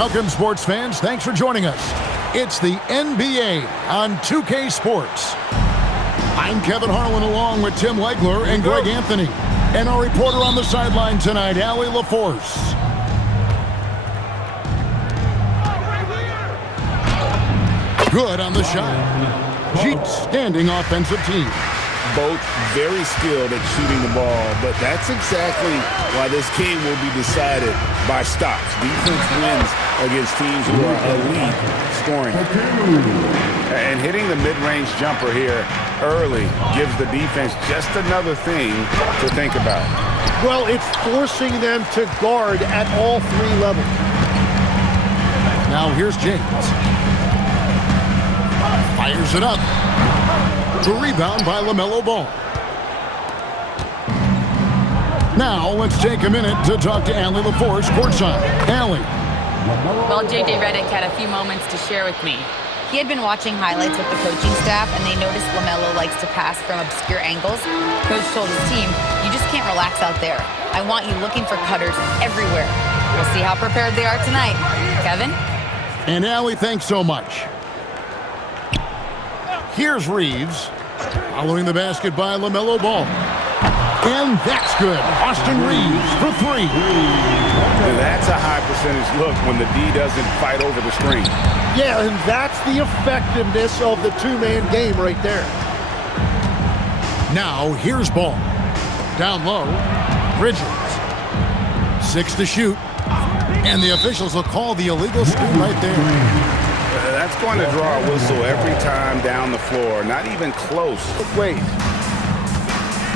Welcome, sports fans. Thanks for joining us. It's the NBA on 2K Sports. I'm Kevin Harlan along with Tim Legler and Greg Anthony. And our reporter on the sideline tonight, Allie LaForce. Good on the shot. Jeep standing offensive team. Both very skilled at shooting the ball, but that's exactly why this game will be decided by stops. Defense wins against teams who are elite scoring. And hitting the mid-range jumper here early gives the defense just another thing to think about. Well, it's forcing them to guard at all three levels. Now here's James. Fires it up. The rebound by LaMelo Ball. Now let's take a minute to talk to Allie LaForce courtside. Allie. Well, J.J. Redick had a few moments to share with me. He had been watching highlights with the coaching staff, and they noticed LaMelo likes to pass from obscure angles. Coach told his team, you just can't relax out there. I want you looking for cutters everywhere. We'll see how prepared they are tonight. Kevin? And Allie, thanks so much. Here's Reeves, following the basket by LaMelo Ball. And that's good. Austin Reeves for three. And that's a high percentage look when the D doesn't fight over the screen. Yeah, and that's the effectiveness of the two-man game right there. Now here's Ball. Down low, Bridges. 6 to shoot. And the officials will call the illegal screen right there. That's going to draw a whistle every time down the floor. Not even close. Wait.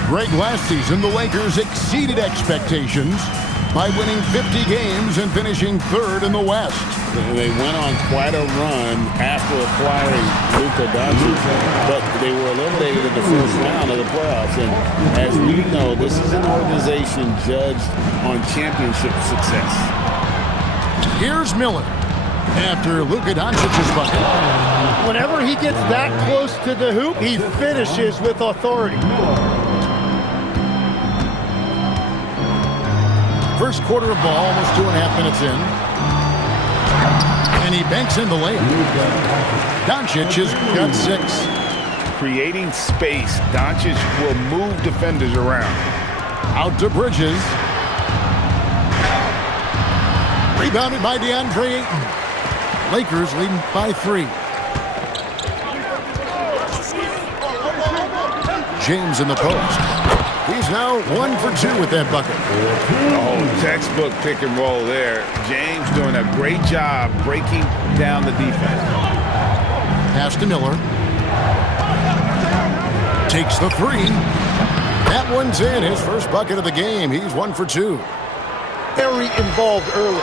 Greg, last season, the Lakers exceeded expectations by winning 50 games and finishing third in the West. And they went on quite a run after acquiring Luka Doncic, but they were eliminated in the first round of the playoffs. And as we know, this is an organization judged on championship success. Here's Miller. After Luka Doncic's bucket. Whenever he gets that close to the hoop, he finishes with authority. First quarter of ball, almost 2.5 minutes in. And he banks in the layup. Doncic has got 6. Creating space, Doncic will move defenders around. Out to Bridges. Rebounded by DeAndre Ayton. Lakers leading by 3. James in the post. He's now 1 for 2 with that bucket. Oh, textbook pick and roll there. James doing a great job breaking down the defense. Pass to Miller. Takes the 3. That one's in. His first bucket of the game. He's 1 for 2. Very involved early.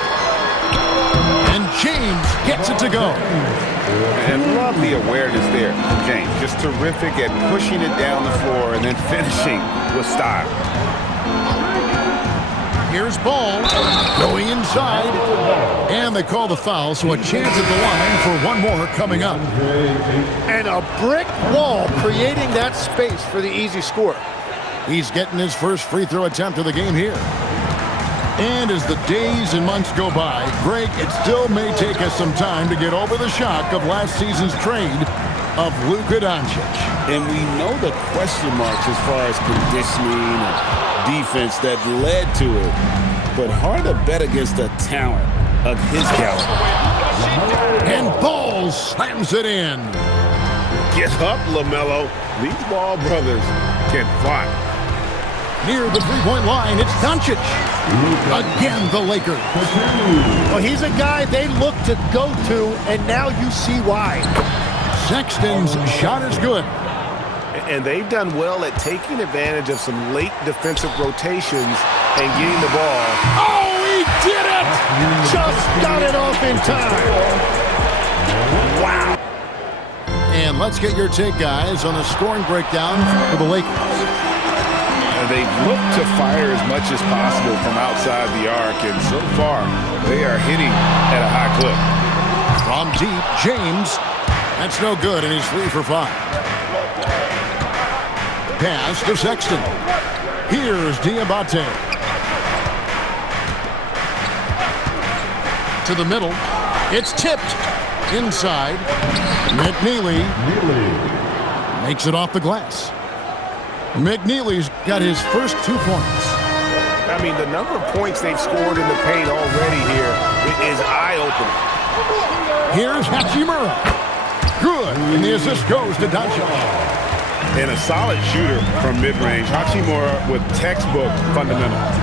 And James gets it to go. And love the awareness there from James. Just terrific at pushing it down the floor and then finishing with style. Here's Ball going inside. And they call the foul, so a chance at the line for one more coming up. And a brick wall creating that space for the easy score. He's getting his first free throw attempt of the game here. And as the days and months go by, Greg, it still may take us some time to get over the shock of last season's trade of Luka Doncic. And we know the question marks as far as conditioning and defense that led to it. But hard to bet against the talent of his caliber. And Ball slams it in. Get up, LaMelo. These Ball brothers can fly. Near the three-point line, it's Doncic. Again, the Lakers. Well, he's a guy they look to go to, and now you see why. Sexton's shot is good. And they've done well at taking advantage of some late defensive rotations and getting the ball. Oh, he did it! Just got it off in time. Wow. And let's get your take, guys, on the scoring breakdown for the Lakers. They've looked to fire as much as possible from outside the arc, and so far, they are hitting at a high clip. From deep, James. That's no good, and he's 3 for 5. Pass to Sexton. Here's Diabate. To the middle. It's tipped inside. McNeely makes it off the glass. McNeely's got his first 2 points. I mean, the number of points they've scored in the paint already here is eye-opening. Here's Hachimura. Good, and the assist goes to Doncic. And a solid shooter from mid-range. Hachimura with textbook fundamentals.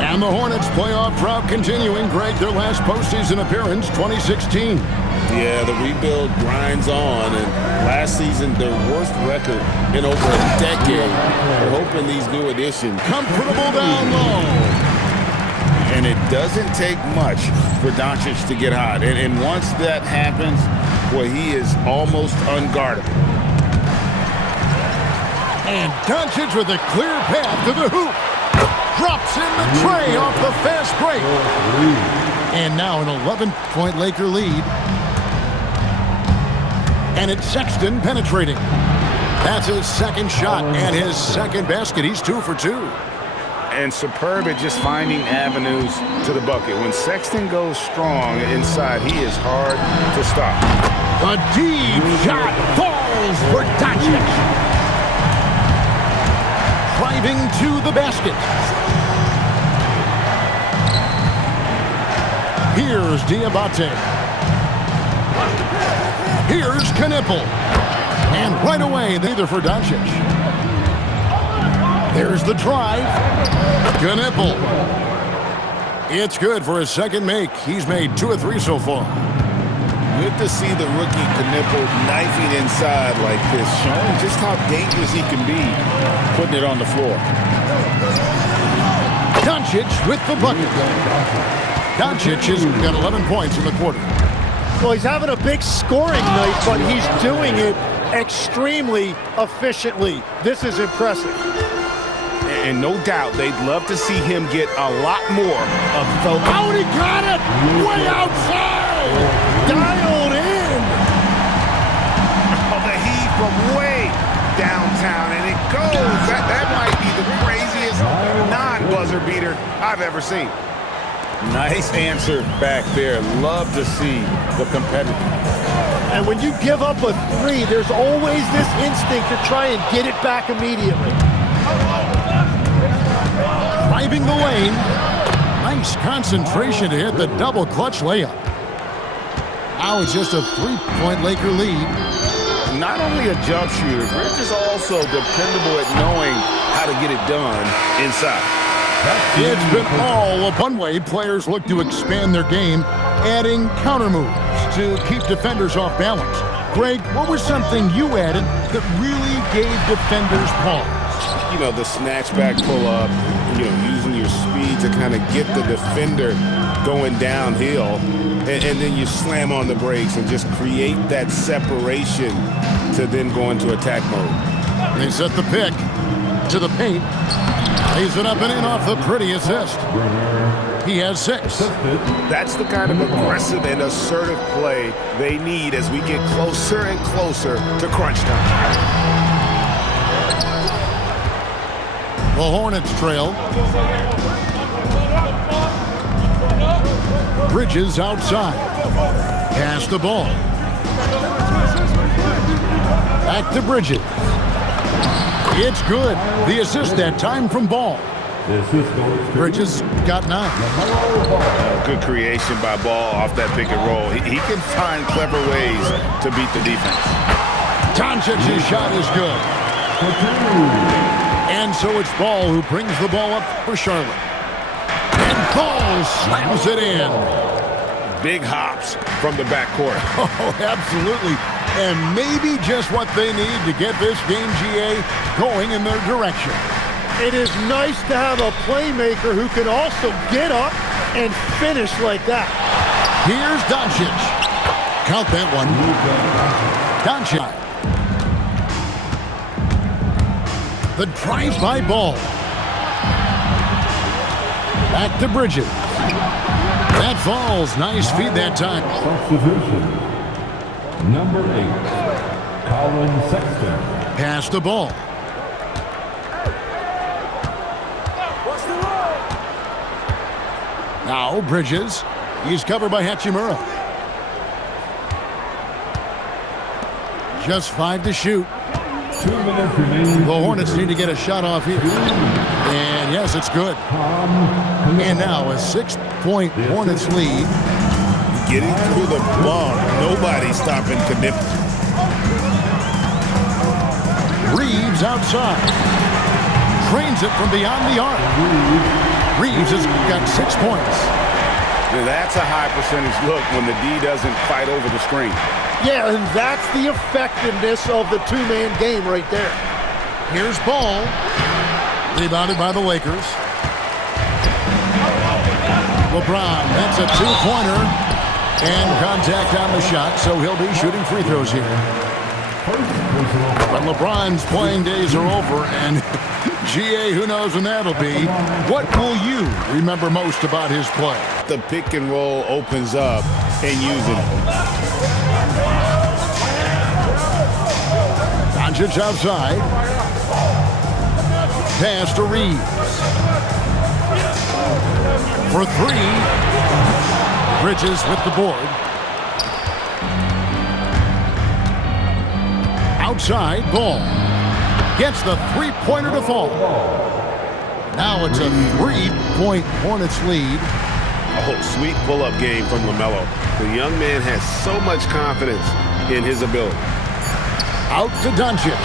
And the Hornets playoff drought continuing. Greg, their last postseason appearance, 2016. Yeah, the rebuild grinds on, and last season, their worst record in over a decade. We're hoping these new additions. Comfortable down low. And it doesn't take much for Doncic to get hot. And once that happens, boy, he is almost unguardable. And Doncic with a clear path to the hoop. Drops in the tray off the fast break. And now an 11-point Laker lead. And it's Sexton penetrating. That's his second shot and his second basket. He's 2 for 2. And superb at just finding avenues to the bucket. When Sexton goes strong inside, he is hard to stop. A deep shot falls for Doncic. Driving to the basket. Here's Diabate. Here's Knipple. And right away, neither for Doncic. There's the drive. Knipple. It's good for his second make. He's made 2 of 3 so far. Good to see the rookie Knipple knifing inside like this, showing just how dangerous he can be putting it on the floor. Doncic with the bucket. Doncic has got 11 points in the quarter. Well, he's having a big scoring night, but he's doing it extremely efficiently. This is impressive. And no doubt they'd love to see him get a lot more of the... Out, he got it! Way outside! Dialed in! Oh, the heat from way downtown, and it goes. That might be the craziest non-buzzer beater I've ever seen. Nice answer back there. Love to see the competitive. And when you give up a 3, there's always this instinct to try and get it back immediately. Driving the lane. Nice concentration to hit the double clutch layup. Now it's just a 3-point Laker lead. Not only a jump shooter, Bridge is also dependable at knowing how to get it done inside. It's been all a one way. Players look to expand their game, adding counter moves to keep defenders off balance. Greg, what was something you added that really gave defenders pause? You know, the snatchback pull-up, using your speed to kind of get the defender going downhill, and then you slam on the brakes and just create that separation to then go into attack mode. They set the pick to the paint. Lays it up and in off the pretty assist. He has 6. That's the kind of aggressive and assertive play they need as we get closer and closer to crunch time. The Hornets trail. Bridges outside. Pass the ball. Back to Bridges. It's good. The assist that time from Ball. Bridges got 9. Good creation by Ball off that pick and roll. He can find clever ways to beat the defense. Doncic's shot is good. And so it's Ball who brings the ball up for Charlotte. And Ball slams it in. Big hops from the backcourt. Oh, absolutely. And maybe just what they need to get this game, GA, going in their direction. It is nice to have a playmaker who can also get up and finish like that. Here's Doncic. Count that one. Doncic. The drive-by Ball. Back to Bridges. That falls. Nice feed that time. Substitution. Number 8, Colin Sexton. Pass the ball. Now Bridges. He's covered by Hachimura. Just 5 to shoot. 2 minutes remaining. The Hornets need to get a shot off here. And yes, it's good. And now a 6-point Hornets lead. Getting through the ball. Nobody stopping Knippel. Reeves outside. Trains it from beyond the arc. Reeves has got 6 points. Now that's a high percentage look when the D doesn't fight over the screen. Yeah, and that's the effectiveness of the two-man game right there. Here's Ball. Rebounded by the Lakers. LeBron, that's a 2-pointer. And contact on the shot, so he'll be shooting free throws here. But LeBron's playing days are over, and GA, who knows when that'll be. What will you remember most about his play? The pick and roll opens up and using it. Doncic outside. Pass to Reeves. For 3. Bridges with the board. Outside, Ball. Gets the 3-pointer to fall. Now it's a 3-point Hornets lead. Oh, sweet pull-up game from LaMelo. The young man has so much confidence in his ability. Out to Doncic.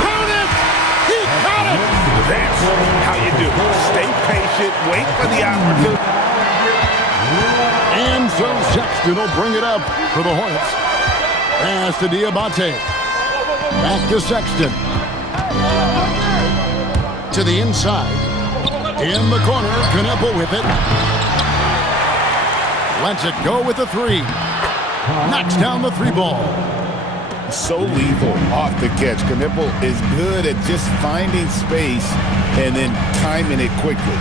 Count it! He caught it! That's how you do. Stay patient, wait for the opportunity. And so Sexton will bring it up for the Hornets. Pass to Diabate. Back to Sexton. To the inside. In the corner, Knippel with it. Lets it go with the 3. Knocks down the 3 ball. So lethal off the catch. Knippel is good at just finding space and then timing it quickly.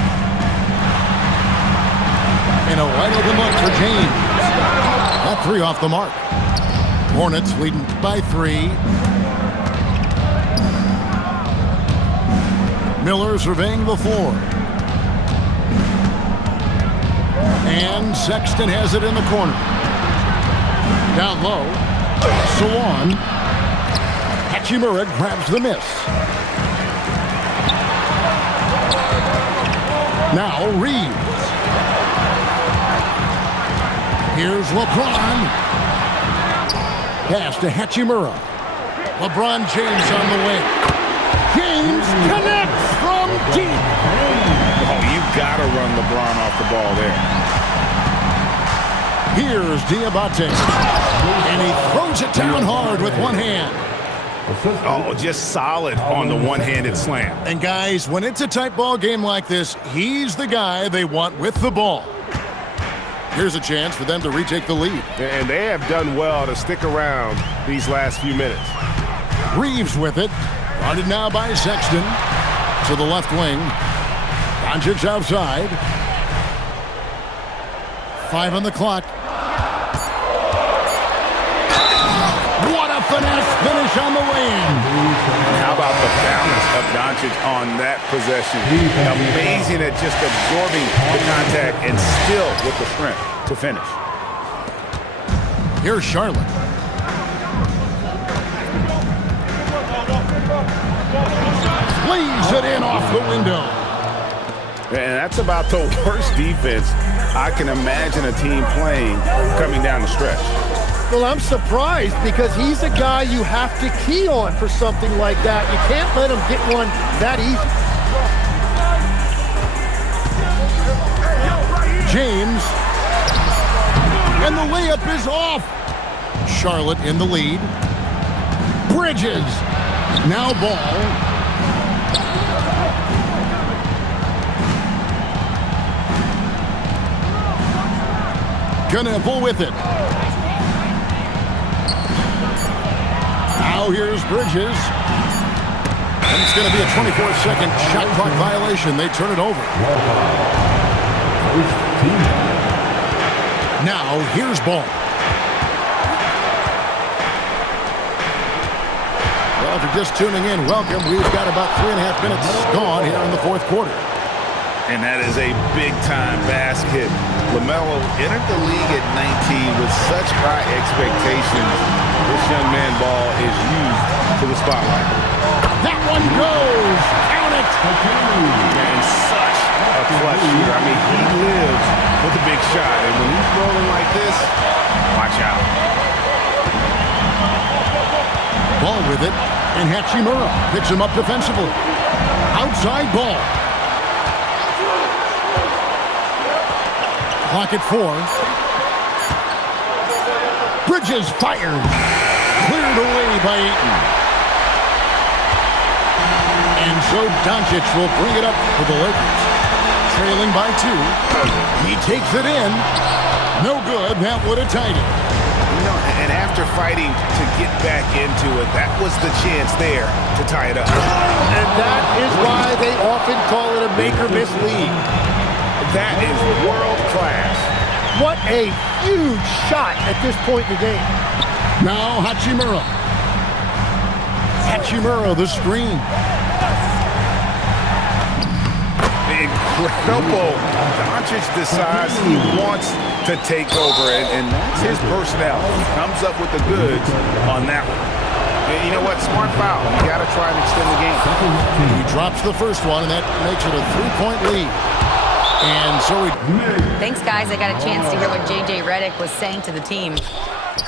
And a wide open look for James. That 3 off the mark. Hornets leading by 3. Miller surveying the floor. And Sexton has it in the corner. Down low. Sawan. Hachimura grabs the miss. Now Reeves. Here's LeBron. Pass to Hachimura. LeBron James on the way. James connects from deep. Oh, you gotta run LeBron off the ball there. Here's Diabate. And he throws it down hard with one hand. Oh, just solid on the one-handed slam. And guys, when it's a tight ball game like this, he's the guy they want with the ball. Here's a chance for them to retake the lead. And they have done well to stick around these last few minutes. Reeves with it. Guarded now by Sexton. To the left wing. Doncic outside. 5 on the clock. What a finesse finish on the way-in. How about the balance of Doncic on that possession? Amazing at just absorbing the contact and still with the strength to finish. Here's Charlotte. Leaves it in off the window. And that's about the worst defense I can imagine a team playing coming down the stretch. Well, I'm surprised because he's a guy you have to key on for something like that. You can't let him get one that easy. James. And the layup is off. Charlotte in the lead. Bridges. Now Ball. Knippel with it. Now here's Bridges. And it's going to be a 24-second shot clock violation. They turn it over. Now here's Ball. Well, if you're just tuning in, welcome. We've got about 3.5 minutes gone here in the fourth quarter. And that is a big-time basket. LaMelo entered the league at 19 with such high expectations. This young man ball is used to the spotlight. That one goes. Count it. And such a clutch shooter. I mean, he lives with a big shot. And when he's rolling like this, watch out. Ball with it, and Hachimura picks him up defensively. Outside ball. Clock at 4. Bridges fires. Cleared away by Ayton. And so Doncic will bring it up for the Lakers. Trailing by 2. He takes it in. No good. That would have tied it. You know, and after fighting to get back into it, that was the chance there to tie it up. And that is why they often call it a make-or-miss league. That is world class. What a huge shot at this point in the game. Now Hachimura. Hachimura, the screen. Incredible. Doncic decides he wants to take over, and that's his personnel. He comes up with the goods on that one. And you know what? Smart foul. You got to try and extend the game. He drops the first one, and that makes it a 3-point lead. And so Thanks, guys. I got a chance to hear what J.J. Redick was saying to the team.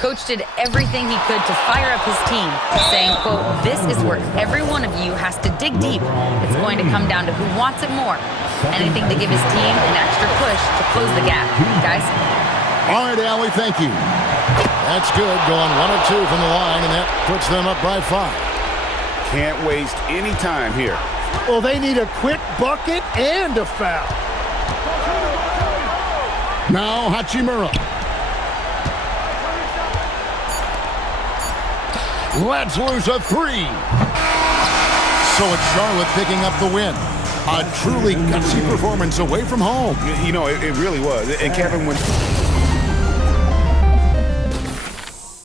Coach did everything he could to fire up his team, saying, quote, "This is where every one of you has to dig deep. It's going to come down to who wants it more. Anything to give his team an extra push to close the gap." Guys? All right, Allie, thank you. That's good. Going 1 of 2 from the line, and that puts them up by 5. Can't waste any time here. Well, they need a quick bucket and a foul. Now Hachimura. Lets loose a 3. So it's Charlotte picking up the win. A truly gutsy performance away from home. You know, it really was. And Kevin, when